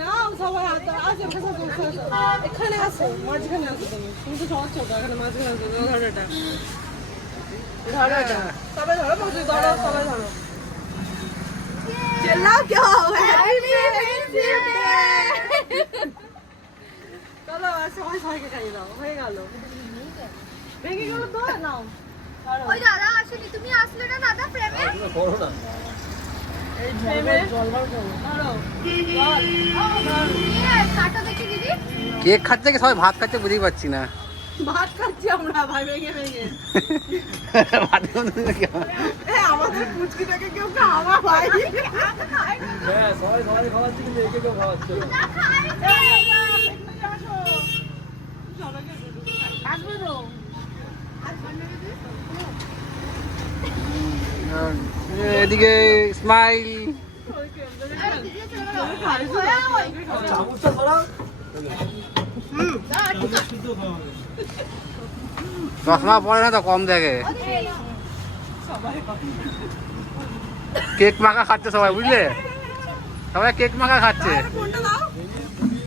না সবাই আছে এখানে আছে মাঝখানে আছে তুমি তো সহজ ছোট এখানে মাঝখানে আছে ধরো এটা সবাই ধরো বসে ধরো সবাই ধরো চিল্লাও কেউ হ্যাপি চলো সবাই সবাইকে খাইয়ে দাও হয়ে গেল ভেঙে গেল তো নাও ওই দাদা আসেনি তুমি আসলে না দাদা প্রেমে করো না এই ফ্রেমে জলবার করো ধরো কাটা দেখি দিদি কেক খাচ্ছে কি সবাই ভাত খাচ্ছে বুঝতেই পারছি না। ভাত খাচ্ছি আমরা ভাই ভেঙে ভেঙে ভাতের মধ্যে কি হয়? আমাদের পুচকিটাকে কেউ খাওয়া ভাই হ্যাঁ সবাই সবাই খাওয়াচ্ছে কিন্তু একে কেউ খাওয়াচ্ছে না। আসবে তো এদিকে স্মাইল। চামচটা ধরাও চশমা পরে না তো কম দেখে। কেক মাখা খাচ্ছে সবাই বুঝলে, সবাই কেক মাখা খাচ্ছে। ফোনটা দাও